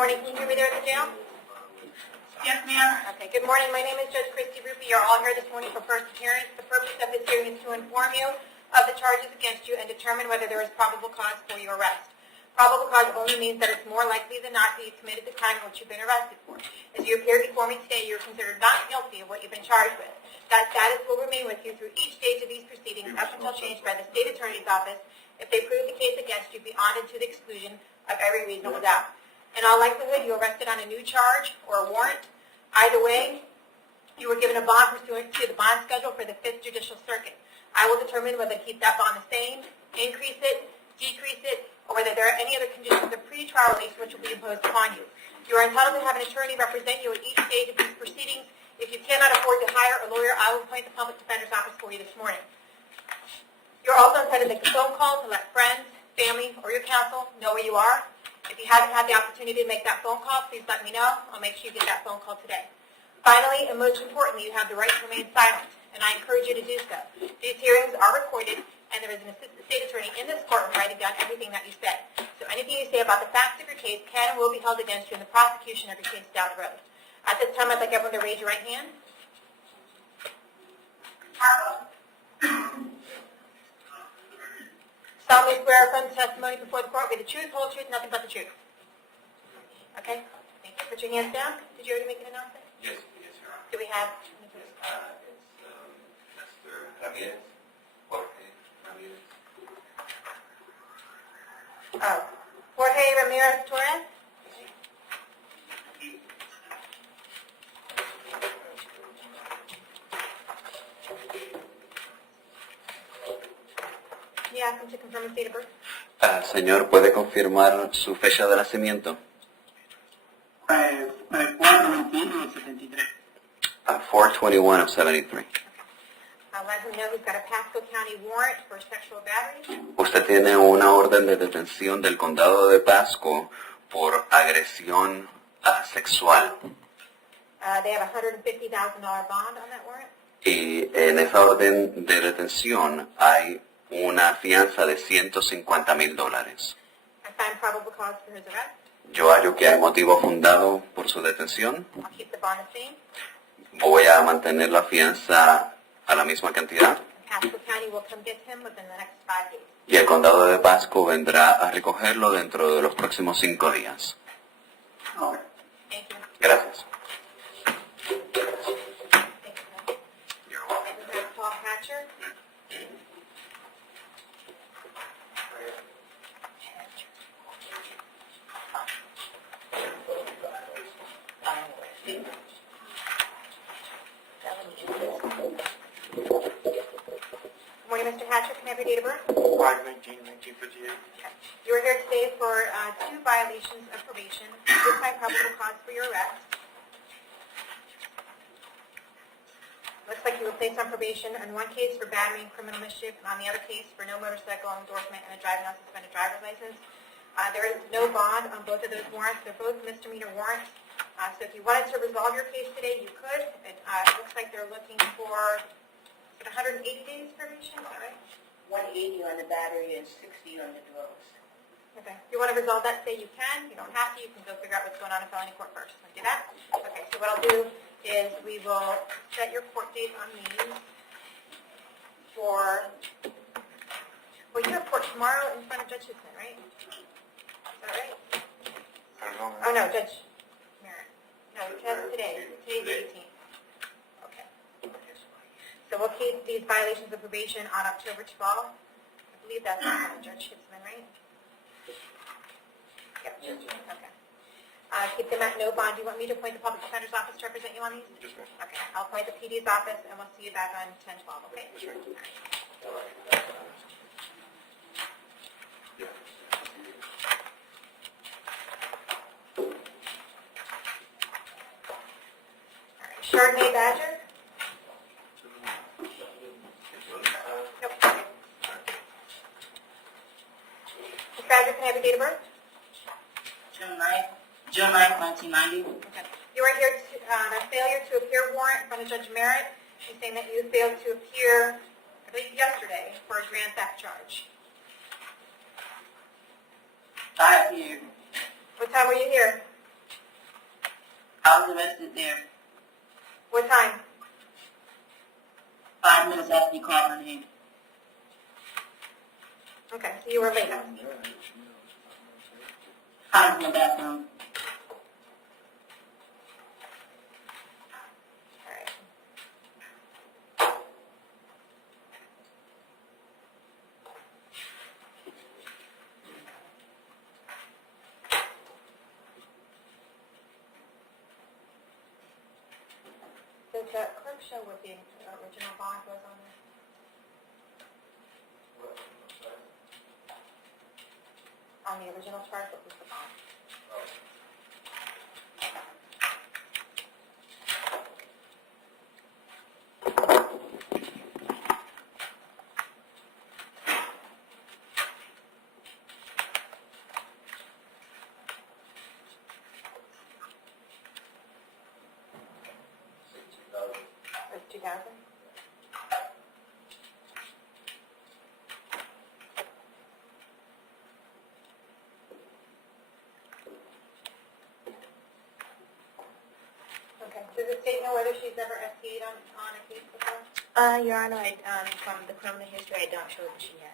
morning. Can you hear me there at the jail? Yes, ma'am. Okay, good morning. My name is Judge Christy Ruppe. You're all here this morning for first appearance. The purpose of this hearing is to inform you of the charges against you and determine whether there is probable cause for your arrest. Probable cause only means that it's more likely than not that you committed the crime which you've been arrested for. As you appear before me today, you're considered not guilty of what you've been charged with. That status will remain with you through each stage of these proceedings up until changed by the State Attorney's Office if they prove the case against you beyond and to the exclusion of every reasonable doubt. In all likelihood, you are arrested on a new charge or a warrant. Either way, you were given a bond pursuant to the bond schedule for the 5th Judicial Circuit. I will determine whether to keep that bond the same, increase it, decrease it, or whether there are any other conditions of pre-trial release which will be imposed upon you. You are entitled to have an attorney represent you at each stage of these proceedings. If you cannot afford to hire a lawyer, I will appoint the Public Defender's Office for you this morning. You're also entitled to make a phone call to let friends, family, or your counsel know where you are. If you haven't had the opportunity to make that phone call, please let me know. I'll make sure you get that phone call today. Finally, and most importantly, you have the right to remain silent, and I encourage you to do so. These hearings are recorded, and there is an assistant state attorney in this courtroom writing down everything that you say. So anything you say about the facts of your case can and will be held against you in the prosecution of your case down the road. At this time, I'd like everyone to raise your right hand. Solemnly swear affirm the testimony before the court will be the truth, whole truth, nothing but the truth. Okay? Thank you. Put your hands down. Did you already make an announcement? Yes, Your Honor. Do we have? It's Mr. Ramirez, Jorge Ramirez. Oh, Jorge Ramirez Torres? Can you ask him to confirm his date of birth? Señor, ¿puede confirmar su fecha de nacimiento? 4/21 del 73. 4/21 of 73. I'll let him know he's got a Pasco County warrant for sexual battery. Usted tiene una orden de detención del condado de Pasco por agresión sexual. They have a $150,000 bond on that warrant. Y en esa orden de detención hay una fianza de $150,000. I find probable cause for his arrest. Yo hallo que hay motivo fundado por su detención. I'll keep the bond the same. Voy a mantener la fianza a la misma cantidad. Pasco County will come get him within the next 5 days. Y el condado de Pasco vendrá a recogerlo dentro de los próximos 5 días. Thank you. Gracias. Thank you. You're welcome. We have Paul Hatcher. Good morning, Mr. Hatcher. Can I have your date of birth? 5/19/1958. You are here today for 2 violations of probation. This by probable cause for your arrest. Looks like you were placed on probation on one case for battery and criminal mischief, and on the other case for no motorcycle endorsement and a driving on suspended driver's license. There is no bond on both of those warrants. They're both misdemeanor warrants. So if you wanted to resolve your case today, you could. It looks like they're looking for 180 days probation, is that right? 180 on the battery and 60 on the drugs. Okay. If you want to resolve that today, you can. You don't have to. You can go figure out what's going on in felony court first. Want to do that? Okay. So what I'll do is we will set your court date on these for, well, you have court tomorrow in front of Judge Hickman, right? Is that right? I don't know. Oh, no, Judge Merritt. No, today. Today's the 18th. Okay. So we'll keep these violations of probation on October 12th. I believe that's on Judge Hickman, right? Yep. Okay. Keep them at no bond. Do you want me to appoint the Public Defender's Office to represent you on these? Yes, ma'am. Okay. I'll appoint the PD's office, and we'll see you back on 10/12, okay? Yes, ma'am. Yeah. Chardonnay Badger? Nope. Ms. Badger, can I have your date of birth? June 9th, 1990. Okay. You are here on a failure to appear warrant in front of Judge Merritt. He's saying that you failed to appear, I believe, yesterday for a grand theft charge. I appeared. What time were you here? I was arrested there What time? 5 minutes after you called my name. Okay, so you were late. I was in the bathroom. All right. Does the clerk show what the original bond was on this? On the original charge, what was the bond? It was 2,000? Okay. Does the state know whether she's ever SP'd on a case before? Your Honor, from the criminal history, I don't show that she has.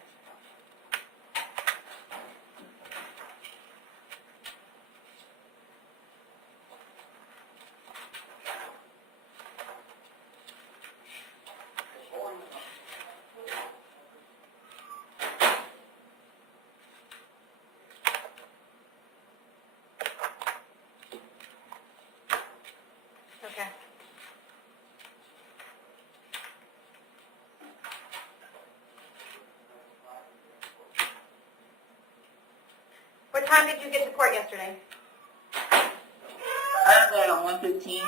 Okay. What time did you get to court yesterday? I was there at 1:15,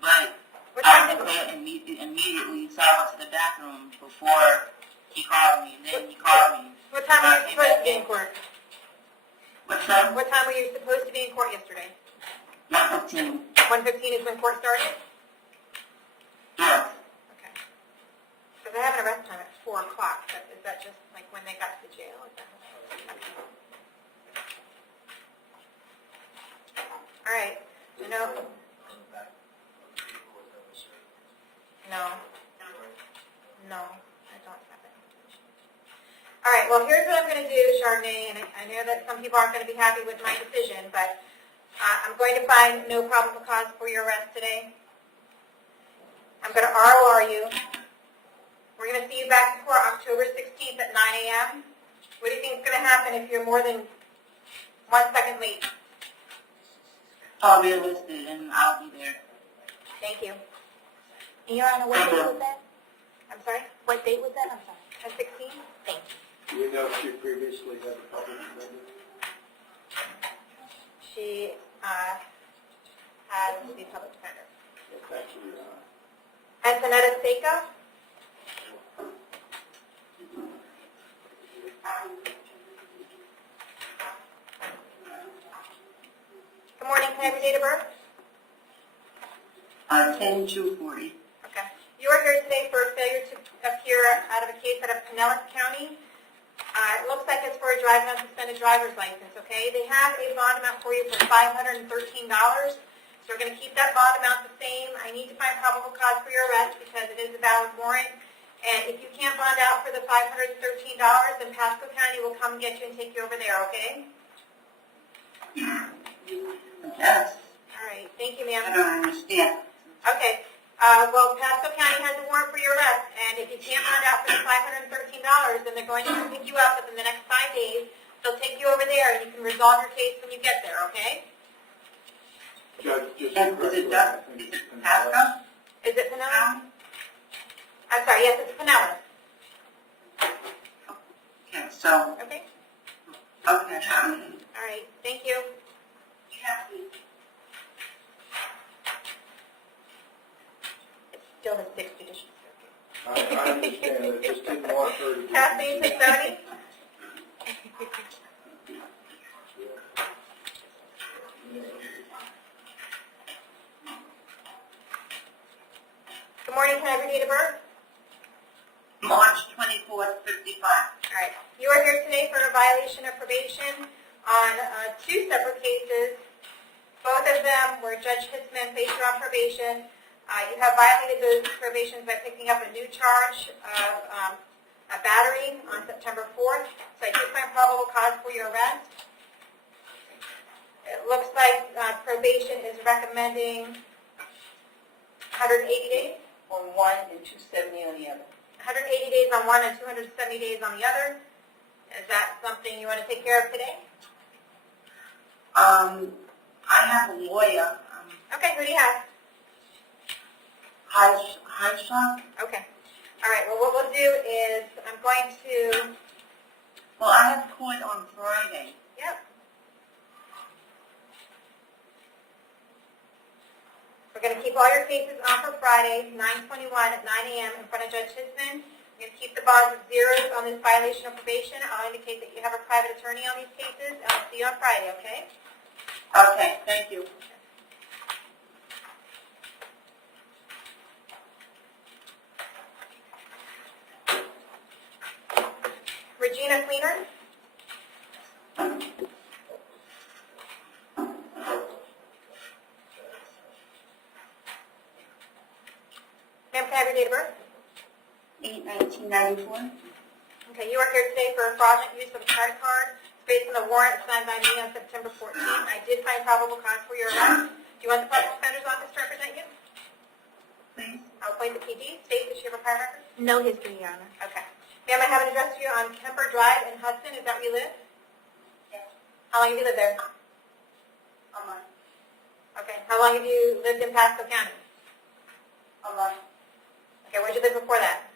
but What I time was did there immediately, so I went to the bathroom before he called me, and then he called me. What time were you supposed to be in court? What's up? What time were you supposed to be in court yesterday? 1:15. 1:15 is when court started? Yes. Okay. Because I have an arrest time at 4 o'clock, but is that just like when they got to jail? Is that all right. No. No. No, I don't have that information. All right, well, here's what I'm going to do, Chardonnay, and I know that some people aren't going to be happy with my decision, but I'm going to find no probable cause for your arrest today. I'm going to ROR you. We're going to see you back in court October 16th at 9 a.m. What do you think is going to happen if you're more than 1 second late? I'll be arrested, and I'll be there. Thank you. Your Honor, what date was that? I'm sorry? What date was that? I'm sorry. At 16? Thank you. Do you know if she previously had a public defender? She has the public defender. Thank you, Your Honor. Antonetta Seca? Good morning, can I have your date of birth? 10/2/40. Okay. You are here today for failure to appear out of a case out of Pinellas County. It looks like it's for a driving on suspended driver's license, okay? They have a bond amount for you for $513. So we're going to keep that bond amount the same. I need to find probable cause for your arrest because it is a valid warrant. And if you can't bond out for the $513, then Pasco County will come get you and take you over there, okay? Yes. All right. Thank you, I ma'am. don't understand. Okay. Well, Pasco County has a warrant for your arrest, and if you can't bond out for the $513, then they're going to come pick you up within the next 5 days. They'll take you over there, and you can resolve your case when you get there, okay? Judge, just And is it done? Is it Pasco? Is it Pinellas? I'm sorry, yes, it's Pinellas. Okay, so, Okay? okay. All right. Thank you. It's still the 6th Judicial Circuit. I understand, I just didn't want her to... Kathleen Sassoni? Good morning, can I have your date of birth? March 24th, 55. All right. You are here today for a violation of probation on 2 separate cases. Both of them were Judge Hitzman placed you on probation. You have violated those probations by picking up a new charge of a battery on September 4th. So I did find probable cause for your arrest. It looks like probation is recommending 180 days. On one and 270 on the other. 180 days on one and 270 days on the other. Is that something you want to take care of today? I have a lawyer, Okay, who do you have? Heisha. Okay. All right, well, what we'll do is I'm going to, Well, I have court on Friday. yep. We're going to keep all your cases on for Friday, 9/21 at 9 a.m. in front of Judge Hitzman. We're going to keep the bonds at zeros on this violation of probation. I'll indicate that you have a private attorney on these cases, and I'll see you on Friday, okay? Okay, thank you. Regina Cleaner? Ma'am, can I have your date of birth? 8/1994. Okay, you are here today for fraudulent use of a credit card based on the warrant signed by me on September 14th. I did find probable cause for your arrest. Do you want the public defender's office to represent you? Please. I'll appoint the PD. State, does she have a prior record? No history, Your Honor. Okay. Ma'am, I have an address for you on Kemper Drive in Hudson. Is that where you live? Yes. How long have you lived there? A month. Okay. How long have you lived in Pasco County? A month. Okay, where did you live before that?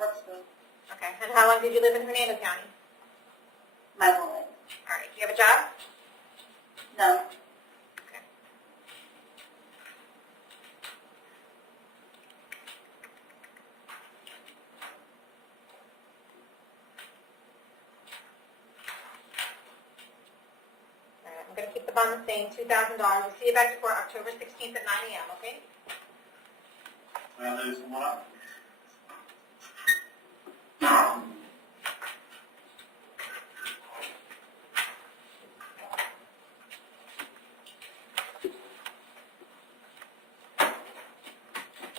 Brooksville. Okay. And how long did you live in Hernando County? My whole life. All right. Do you have a job? No. Okay. All right. I'm going to keep the bond the same, $2,000. We'll see you back to court October 16th at 9 a.m., okay? There's one.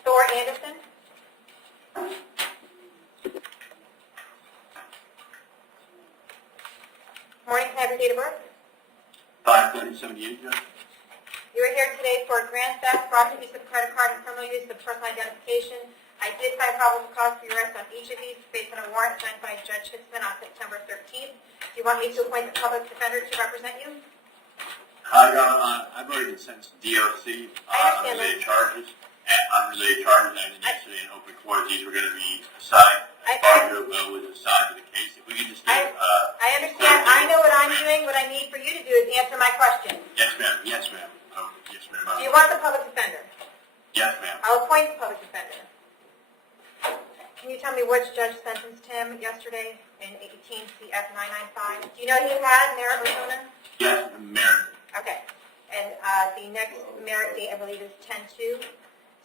Thor Anderson? Morning, can I have your date of birth? 5/30/78, Judge. You are here today for grand theft, fraudulent use of credit card, and criminal use of personal identification. I did find probable cause for your arrest on each of these based on a warrant signed by Judge Hitzman on September 13th. Do you want me to appoint the public defender to represent you? I've already been sentenced to DOC I understand unrelated charges. And unrelated charges, and yesterday in open court, these were going to be assigned. Barger was assigned to the case. If we could just get, I understand. I know what I'm doing. What I need for you to do is answer my question. yes, ma'am. Yes, ma'am. Yes, ma'am. Do you want the public defender? Yes, ma'am. I'll appoint the public defender. Can you tell me which judge sentenced him yesterday in 18 CF 995? Do you know he had merit Arizona? Yes, Mary. Okay. And the next merit date, I believe, is 10/2.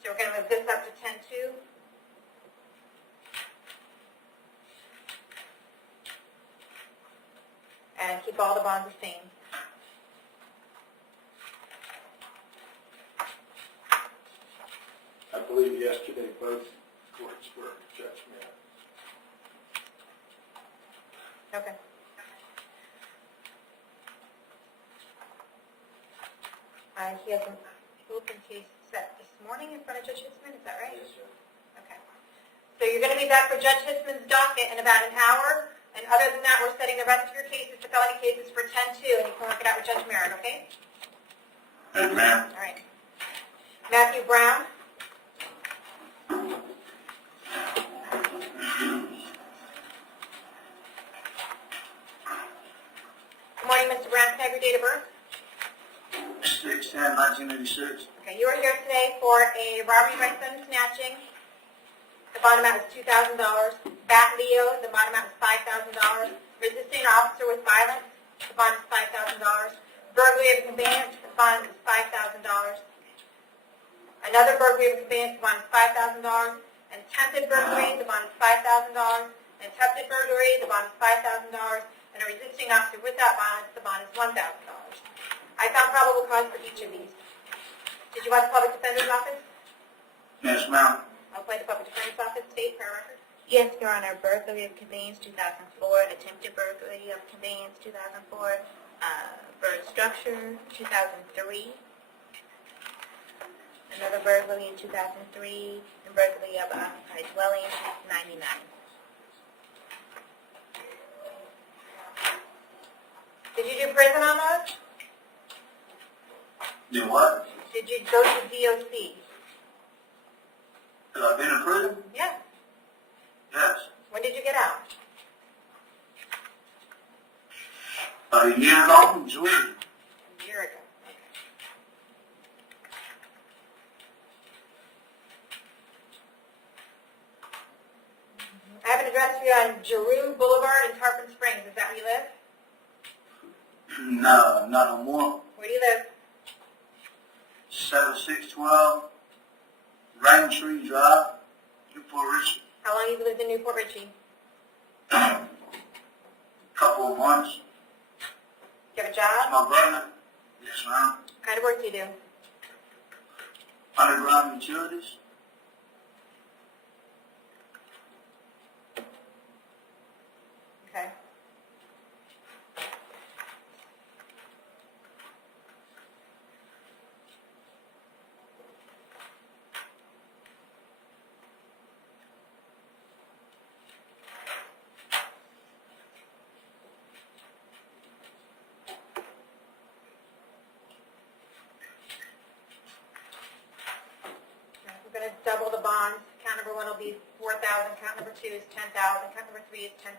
So we're going to move this up to 10/2. And keep all the bonds the same. I believe yesterday both courts were judgmental. Okay. He has an open case set this morning in front of Judge Hitzman, is that right? Yes, sir. Okay. So you're going to be back for Judge Hitzman's docket in about an hour, and other than that, we're setting the rest of your cases, the felony cases, for 10/2, and you can work it out with Judge Merritt, okay? Yes, ma'am. All right. Matthew Brown. Good morning, Mr. Brown. Can I have your date of birth? 6/10/1986. Okay, you are here today for a robbery by sudden snatching. The bottom amount was $2,000. Bat Leo, the bottom amount was $5,000. Resisting an officer with violence, the bond is $5,000. Burglary of a conveyance, the bond is $5,000. Another burglary of a conveyance, the bond is $5,000. And attempted burglary, the bond is $5,000. And attempted burglary, the bond is $5,000. And a resisting officer without violence, the bond is $1,000. I found probable cause for each of these. Did you want the public defender's office? Yes, ma'am. I'll play the public defender's office, state per record. Yes, Your Honor. Burglary of conveyance, 2004. Attempted burglary of conveyance, 2004. Burglary structure, 2003. Another burglary in 2003. And burglary of occupied dwelling, 99. Did you do prison on those? Do what? Did you go to DOC? Have I been in prison? Yeah. Yes. When did you get out? A year ago in Georgia. A year ago. Okay. I have an address for you on Giroux Boulevard in Tarpon Springs. Is that where you live? No, not no more. Where do you live? 7612 Raintree Drive, Newport Richie. How long have you lived in Newport Richie? Couple of months. Do you have a job? My brother. Yes, ma'am. What kind of work do you do? Underground utilities. Okay. We're going to double the bonds. Count number 1 will be 4,000. Count number 2 is 10,000. Count number 3 is 10,000.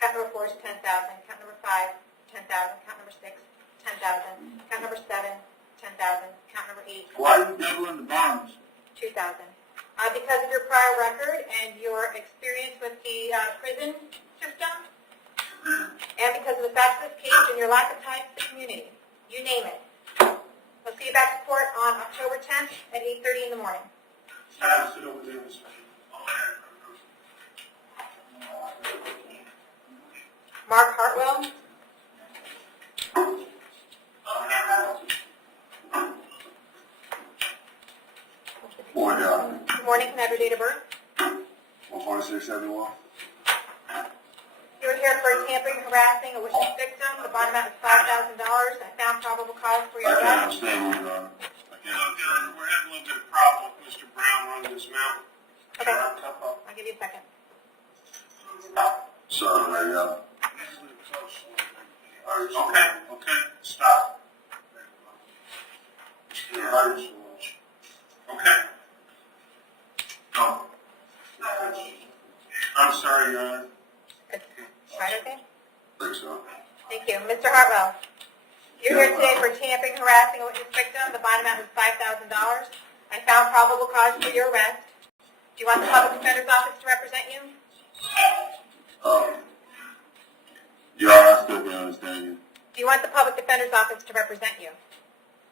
Count number 4 is 10,000. Count number 5, 10,000. Count number 6, 10,000. Count number 7, 10,000. Count number 8, Why are you doubling the bonds? 2,000. Because of your prior record and your experience with the prison system, and because of the facts of this case and your lack of ties to the community, you name it. We'll see you back to court on October 10th at 8:30 in the morning. Sit over there, Mr. Mark Hartwell. Morning, Good morning. Can I have your date of birth? 14671. You were here for tampering, harassing, a witness victim. The bond amount is $5,000. I found probable cause for your I can't arrest. understand what you're on. We're having a little bit of problem with Mr. Brown running this mountain. Okay. I'll give you a second. Sorry, man. Okay, stop. Okay. Go. I'm sorry, Your Honor. Right, okay? Think so. Thank you. Mr. Hartwell, you're here today for tampering, harassing a witness victim. The bond amount is $5,000. I found probable cause for your arrest. Do you want the public defender's office to represent you? Your Honor, I still can't understand you. Do you want the public defender's office to represent you?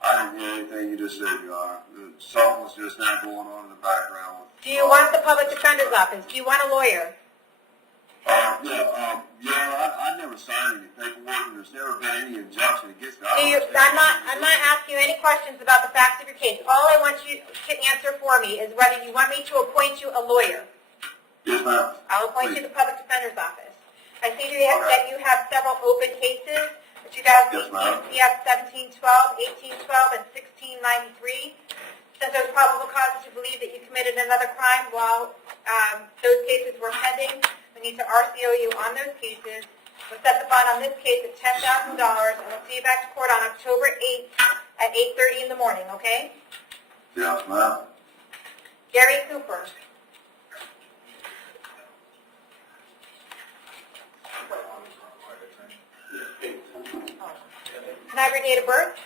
I didn't hear anything you just said, Your Honor. Something was just now going on in the background. Do you want the public defender's office? Do you want a lawyer? I never signed any paperwork, and there's never been any injunction against that. I'm not asking you any questions about the facts of your case. All I want you to answer for me is whether you want me to appoint you a lawyer. Yes, ma'am. I'll appoint you Please. the public defender's office. I see that you have several open cases. The 2018 Yes, ma'am. CF 1712, 1812, and 1693. Since there's probable cause to believe that you committed another crime while those cases were pending, we need to RCO you on those cases. We'll set the bond on this case at $10,000, and we'll see you back to court on October 8th at 8:30 in the morning, okay? Yes, ma'am. Gary Cooper. Can I have your date of birth?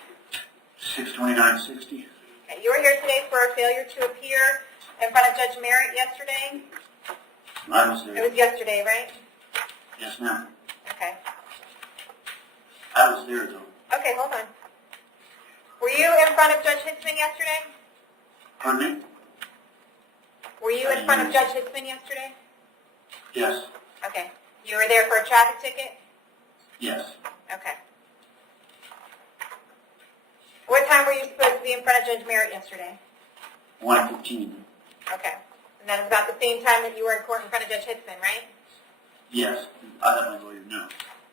62960. Okay, you were here today for a failure to appear in front of Judge Merritt yesterday. I was It there. was yesterday, right? Yes, ma'am. Okay. I was there, though. Okay, hold on. Were you in front of Judge Hitzman yesterday? Pardon me? Were you in front of Judge Hitzman yesterday? Yes. Okay. You were there for a traffic ticket? Yes. Okay. be in front of Judge Merritt yesterday? 1:15. Okay. And that is about the same time that you were in court in front of Judge Hitzman, right? Yes, I let my lawyer know.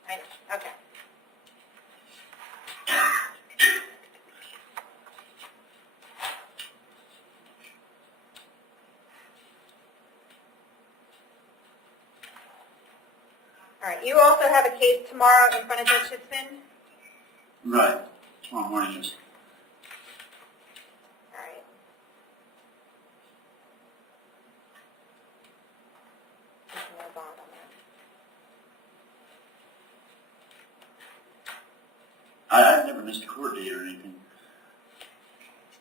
Right. Okay. All right. You also have a case tomorrow in front of Judge Hitzman? Right, tomorrow morning, yes. All right. There's no bond on that. I've never missed a court date or anything.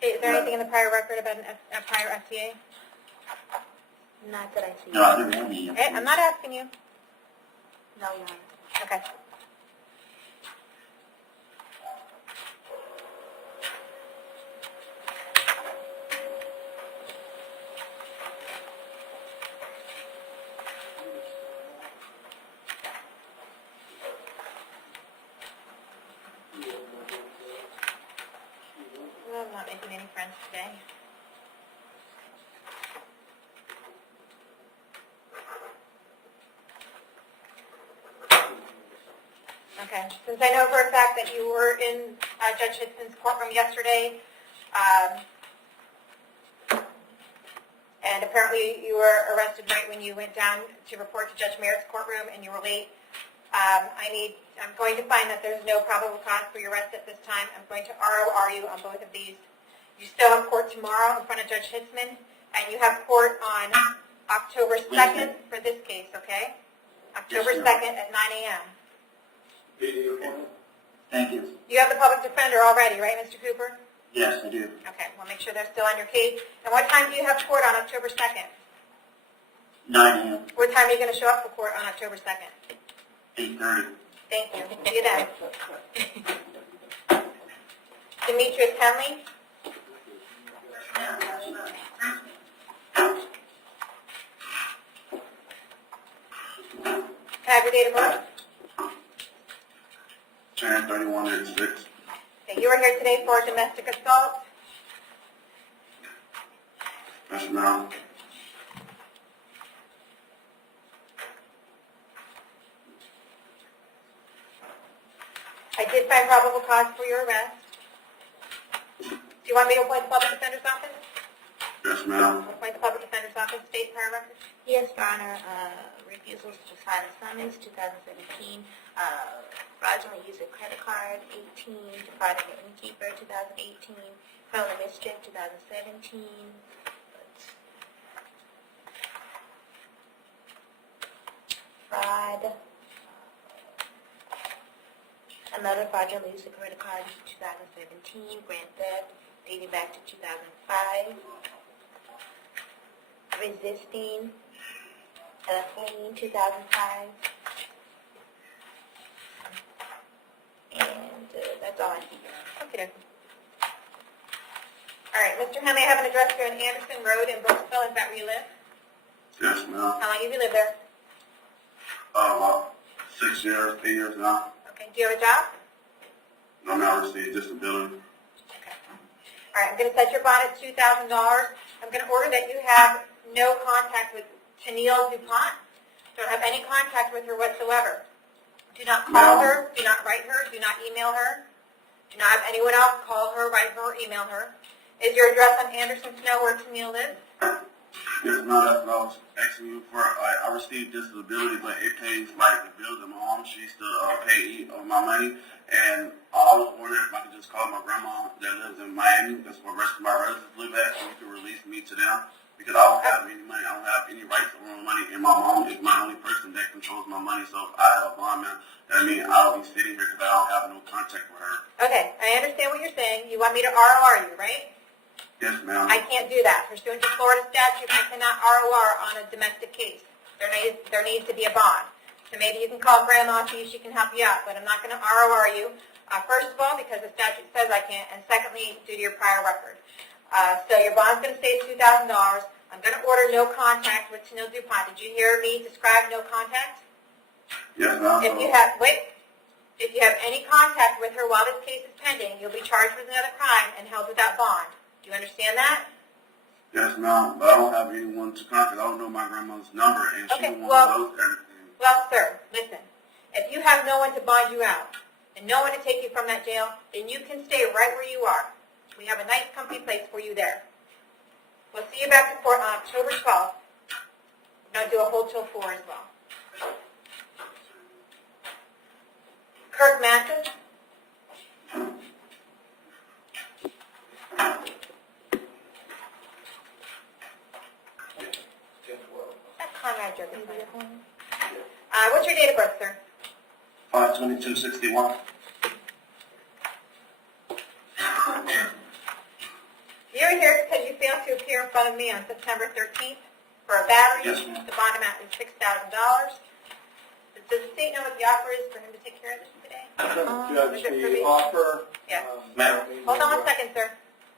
Is there anything in the prior record about a prior FTA? Not that I see. No, I've never had any. Okay, I'm not asking you. No, Your Honor. Okay. Well, I'm not making any friends today. Okay, since I know for a fact that you were in Judge Hitzman's courtroom yesterday, and apparently you were arrested right when you went down to report to Judge Merritt's courtroom and you were late, I'm going to find that there's no probable cause for your arrest at this time. I'm going to ROR you on both of these. You still have court tomorrow in front of Judge Hitzman, and you have court on October 2nd for this case, okay? October Yes, 2nd at 9 a.m. Thank you. You have the public defender already, right, Mr. Cooper? Yes, I do. Okay, we'll make sure they're still on your case. And what time do you have court on October 2nd? 9 a.m., What time are you going to show up for court on October 2nd? 8:30. Thank you. See you then. Demetrius Henley? Can I have your date of birth? 10/31/86. Okay, you are here today for domestic assault. Yes, ma'am. I did find probable cause for your arrest. Do you want me to appoint the public defender's office? Yes, ma'am. Appoint the public defender's office, state prior record? Yes, Your Honor. Refusals to sign a summons, 2017. Fraudulent use of credit card, 18. Defrauding the innkeeper, 2018. Felony mischief, 2017. Fraud. Another fraudulent use of credit card, 2017. Grand theft, dating back to 2005. Resisting. Fleeing, 2005. And that's all I see. Okay. All right, Mr. Henley, I have an address here on Anderson Road in Brooksville. Is that where you live? Yes, ma'am. How long have you lived there? About 6 years, 8 years now. Okay. Do you have a job? No, now I receive disability. Okay. All right, I'm going to set your bond at $2,000. I'm going to order that you have no contact with Tennille DuPont. Don't have any contact with her whatsoever. Do not call her. Do not write her. Do not email her. Do not have anyone else call her, write her, or email her. Is your address on Anderson Snow where Tennille lives? Yes, ma'am, that's what I was asking you for. I received disability, but it pays like the bills of my mom. She used to pay my money, and I was wondering if I could just call my grandma that lives in Miami. That's where the rest of my relatives live at, so you can release me to them. Because I don't have any money. I don't have any rights over my money, and my mom is my only person that controls my money. So if I have a bond, man, I mean, I'll be sitting here because I don't have no contact with her. Okay, I understand what you're saying. You want me to ROR you, right? Yes, ma'am. I can't do that. Pursuant to Florida statute, I cannot ROR on a domestic case. There needs to be a bond. So maybe you can call Grandma, see if she can help you out, but I'm not going to ROR you. First of all, because the statute says I can't, and secondly, due to your prior record. So your bond's going to stay at $2,000. I'm going to order no contact with Tennille DuPont. Did you hear me describe no contact? Yes, ma'am. If you have, wait. If you have any contact with her while this case is pending, you'll be charged with another crime and held without bond. Do you understand that? Yes, ma'am, but I don't have anyone to contact. I don't know my grandma's number, and Okay, she the one well- who knows everything. Well, sir, listen. If you have no one to bond you out and no one to take you from that jail, then you can stay right where you are. We have a nice, comfy place for you there. We'll see you back to court on October 12th. We're going to do a hold till 4 as well. Kirk Mathis? That's Conrad Jurgens. What's your date of birth, sir? 5/22/61. You're here because you failed to appear in front of me on September 13th for a battery. Yes, ma'am. The bond amount is $6,000. Does the state know what the offer is for him to take care of this today? Judge, Is it the probation? offer. Yes. Ma'am. Hold on 1 second, sir.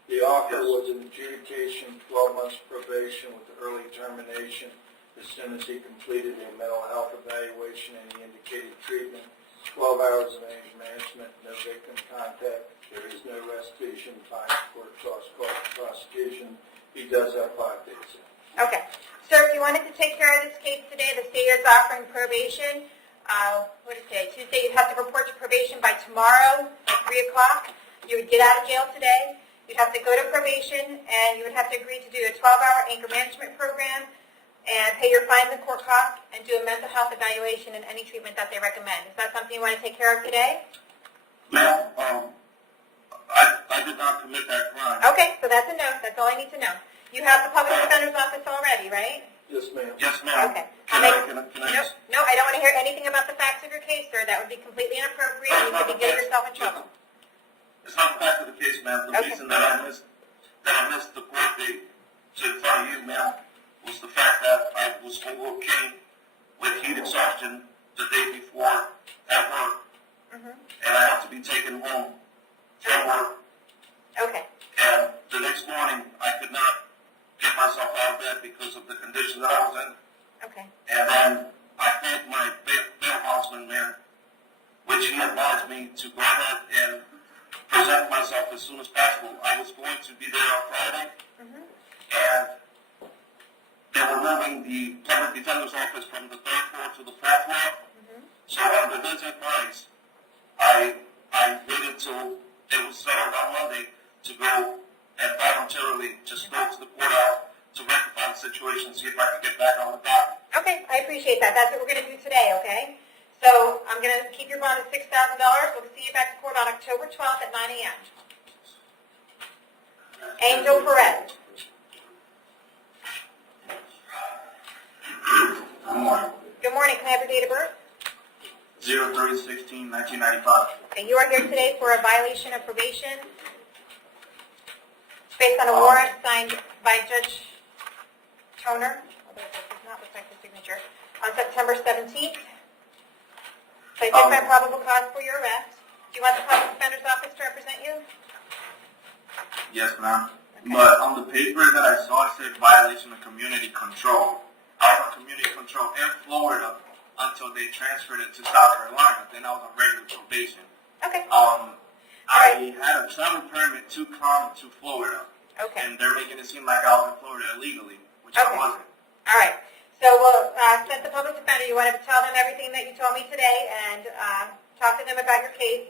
The offer Yes. was an adjudication, 12 months probation with early termination as soon as he completed a mental health evaluation and the indicated treatment, 12 hours of anger management, no victim contact. There is no restitution, fine, court cost, prosecution. He does have 5 days. Okay. Sir, if you wanted to take care of this case today, the state is offering probation. What is today? Tuesday, you'd have to report to probation by tomorrow at 3 o'clock. You would get out of jail today. You'd have to go to probation, and you would have to agree to do a 12-hour anger management program and pay your fines and court costs and do a mental health evaluation and any treatment that they recommend. Is that something you want to take care of today? Ma'am, I did not commit that crime. Okay, so that's a no. That's all I need to know. You have the public defender's office already, right? Yes, ma'am. Yes, ma'am. Okay. Can I No, no, I don't want to hear anything about the facts of your case, sir. That would be completely inappropriate, and you could be getting yourself in trouble. It's not the fact of the case, ma'am. The Okay. reason that I missed the court date to in front of you, ma'am, was the fact that I was okay with heat exhaustion the day before at work, and I had to be taken home from work. Okay. And the next morning, I could not get myself out of bed because of the condition that I was in. Okay. And then I called my bail houseman man, which he advised me to go ahead and present myself as soon as possible. I was going to be there on Friday, and they were moving the public defender's office from the 3rd floor to the 4th floor. So under his advice, I waited till it was settled on Monday to go and voluntarily just go to the courthouse to rectify the situation, see if I could get back on the docket. Okay, I appreciate that. That's what we're going to do today, okay? So I'm going to keep your bond at $6,000. We'll see you back to court on October 12th at 9 a.m. Angel Perez. Good morning. Good morning. Can I have your date of birth? 03/16/1995. Okay, you are here today for a violation of probation based on a warrant signed by Judge Toner, although this does not look like the signature, on September 17th. So I think my probable cause for your arrest. Do you want the public defender's office to represent you? Yes, ma'am. But on the paper that I saw, it said violation of community control. I was on community control in Florida until they transferred it to South Carolina. Then I was on regular probation. Okay. I had a travel permit to come to Florida. Okay. And they're making it seem like I was in Florida illegally, which I Okay. wasn't. All right. So we'll send the public defender. You wanted to tell them everything that you told me today and talk to them about your case.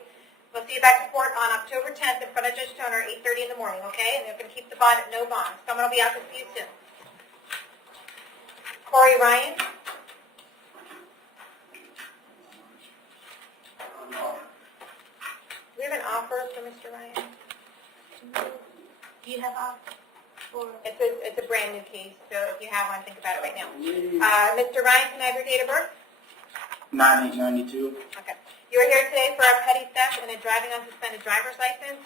We'll see you back to court on October 10th in front of Judge Toner, 8:30 in the morning, okay? And they're going to keep the bond at no bond. Someone will be out to see you soon. Corey Ryan. We have an offer for Mr. Ryan. Do you have off for? It's a brand new case, so if you have one, think about it right now. Mr. Ryan, can I have your date of birth? 9892. Okay. You are here today for a petty theft and a driving unsuspended driver's license.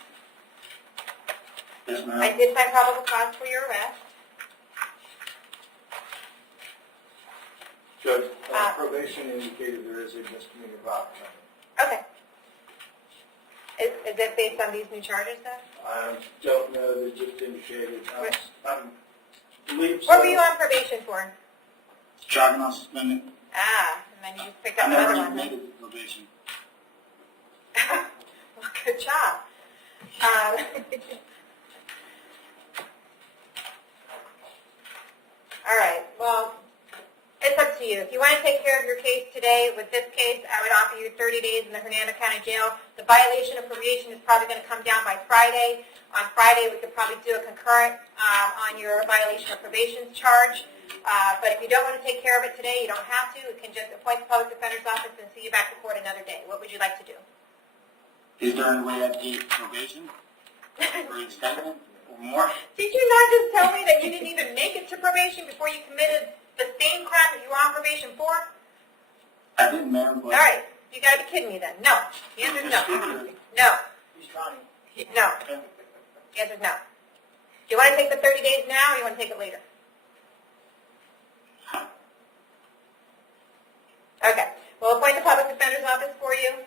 Yes, I ma'am. did find probable cause for your arrest. Judge, probation indicated there is a misdemeanor violation. Okay. Is it based on these new charges, though? I don't know, they just indicated. I believe so. What were you on probation for? Driving unsuspended. And then you just picked up I never another one. made it to probation. Good job. All right, well, it's up to you. If you want to take care of your case today, with this case, I would offer you 30 days in the Hernando County Jail. The violation of probation is probably going to come down by Friday. On Friday, we could probably do a concurrent on your violation of probation charge. But if you don't want to take care of it today, you don't have to. We can just appoint the public defender's office and see you back to court another day. What would you like to do? Is there any way I can get probation? Or extended? Or more? Did you not just tell me that you didn't even make it to probation before you committed the same crime that you were on probation for? I didn't, ma'am, but... All right, you got to be kidding me then. No. The answer is no. No. He's trying. No. The answer is no. Do you want to take the 30 days now or you want to take it later? Okay. We'll appoint the public defender's office for you.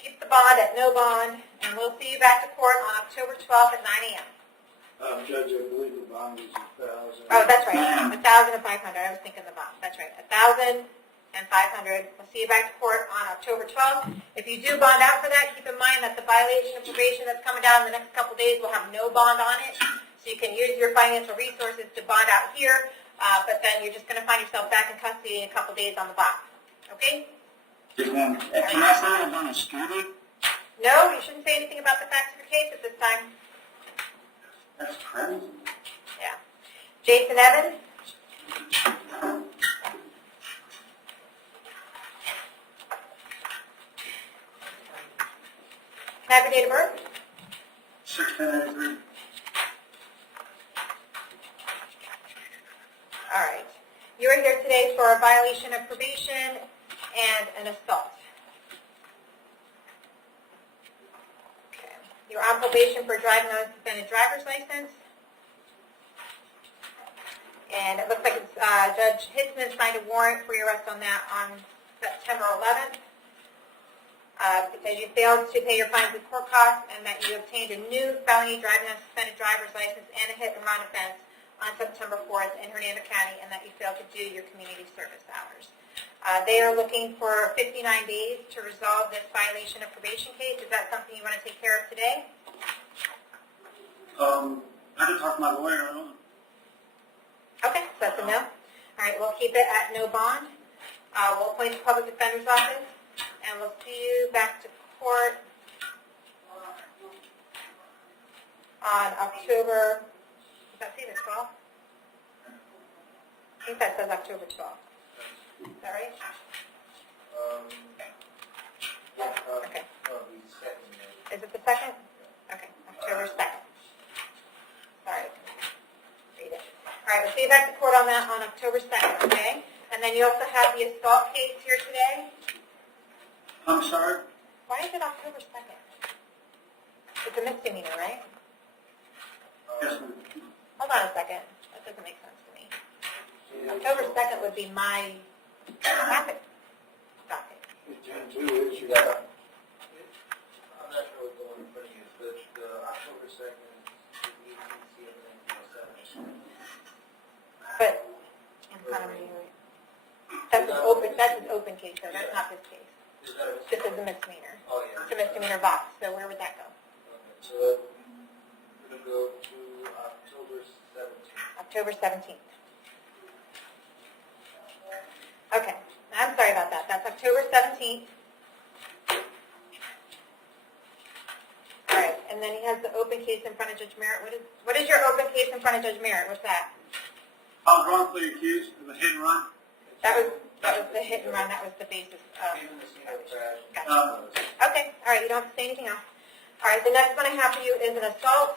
Keep the bond at no bond, and we'll see you back to court on October 12th at 9 a.m. Judge, I believe the bond is 1,000. Oh, that's right. 1,000 and 500. I was thinking the bond. That's right. 1,000 and 500. We'll see you back to court on October 12th. If you do bond out for that, keep in mind that the violation of probation that's coming down in the next couple days will have no bond on it. So you can use your financial resources to bond out here, but then you're just going to find yourself back in custody in a couple days on the box. Okay? Can I say I'm on a scooter? No, you shouldn't say anything about the facts of your case at this time. That's crazy. Yeah. Jason Evans? Can I have your date of birth? 1683. All right. You are here today for a violation of probation and an assault. Okay. You're on probation for driving on a suspended driver's license. And it looks like it's, Judge Hitzman signed a warrant for your arrest on that on September 11th. Because you failed to pay your fines and court costs and that you obtained a new felony driving on a suspended driver's license and a hit and run offense on September 4th in Hernando County, and that you failed to do your community service hours. They are looking for 59 days to resolve this violation of probation case. Is that something you want to take care of today? I can talk to my lawyer. I don't know. Okay, so that's a no. All right, we'll keep it at no bond. We'll appoint the public defender's office, and we'll see you back to court on October, does that say the 12th? I think that says October 12th. Is that right? Okay. Is it the 2nd? Okay, October 2nd. Sorry. Read it. All right, we'll see you back to court on that on October 2nd, okay? And then you also have the assault case here today. I'm sorry? Why is it October 2nd? It's a misdemeanor, right? Yes, ma'am. Hold on a second. That doesn't make sense to me. October 2nd would be my traffic docket. Gen 2 issue. I'm not sure what the one in front of you is, but the October 2nd, the ETC of the 7. But in front of me, that's an open case, though. That's not this case. This is a misdemeanor. Oh, yeah. It's a misdemeanor box. So where would that go? Okay, so we're going to go to October 17th. October 17th. Okay. I'm sorry about that. That's October 17th. All right. And then he has the open case in front of Judge Merritt. What is your open case in front of Judge Merritt? What's that? I was wrongfully accused of a hit and run. That was the hit and run. That was the basis of. Gotcha. Okay. All right. You don't have to say anything else. All right. The next one I have for you is an assault.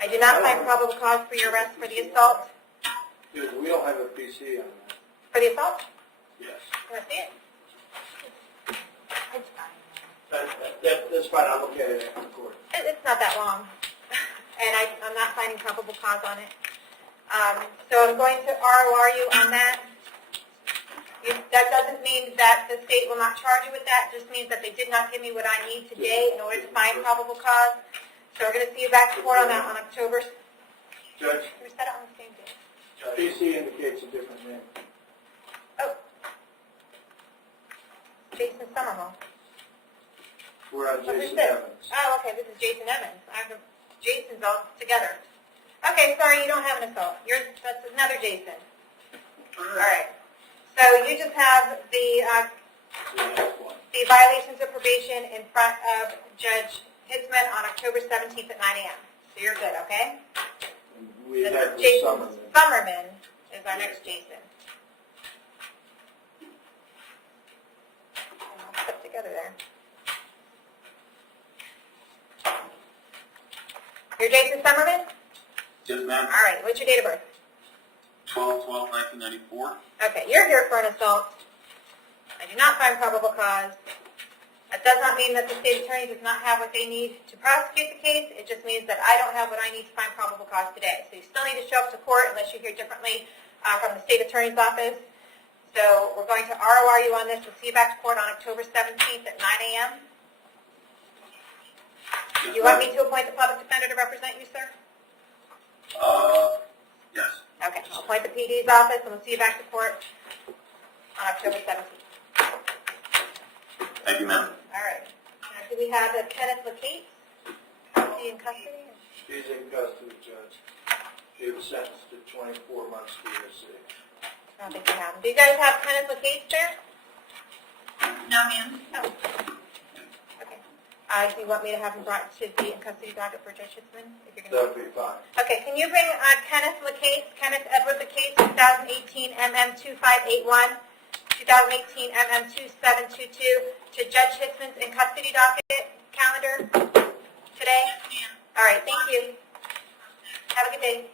I do not find probable cause for your arrest for the assault. We don't have a PC on that. For the assault? Yes. You want to see it? It's fine. That's fine. I'll look at it after court. It's not that long. And I'm not finding probable cause on it. So I'm going to ROR you on that. That doesn't mean that the state will not charge you with that. It just means that they did not give me what I need today in order to find probable cause. So we're going to see you back to court on that on October. Judge, We set it on the same day. PC indicates a different name. Oh. Jason Summerhall. We're on Oh, who's Jason this? Evans. Oh, okay, this is Jason Evans. I have Jason's all together. Okay, sorry, you don't have an assault. That's another Jason. All right. So you just have The next one. the violations of probation in front of Judge Hitzman on October 17th at 9 a.m. So you're good, okay? And we This have is the Jason Summerman. Summerman is our next Jason. And I'll put together there. You're Jason Summerman? Yes, ma'am. All right, what's your date of birth? 12/12/1994. Okay, you're here for an assault. I do not find probable cause. That does not mean that the state attorney does not have what they need to prosecute the case. It just means that I don't have what I need to find probable cause today. So you still need to show up to court unless you hear differently from the state attorney's office. So we're going to ROR you on this. We'll see you back to court on October 17th at 9 a.m. Do you want me to appoint the public defender to represent you, sir? Yes. Okay, I'll appoint the PD's office, and we'll see you back to court on October 17th. Thank you, ma'am. All right. Now, do we have Kenneth LaCate? Is he in custody? He's in custody, Judge. He was sentenced to 24 months DOC. I don't think we have him. Do you guys have Kenneth LaCate there? No, ma'am. No. Okay. Do you want me to have him brought to the in custody docket for Judge Hitzman? If you're That'll going to. be fine. Okay. Can you bring Kenneth LaCate, Kenneth Edward LaCate, 2018 MM2581, 2018 MM2722, to Judge Hitzman's in custody docket calendar today? Yes, ma'am. All right. Thank you. Have a good day.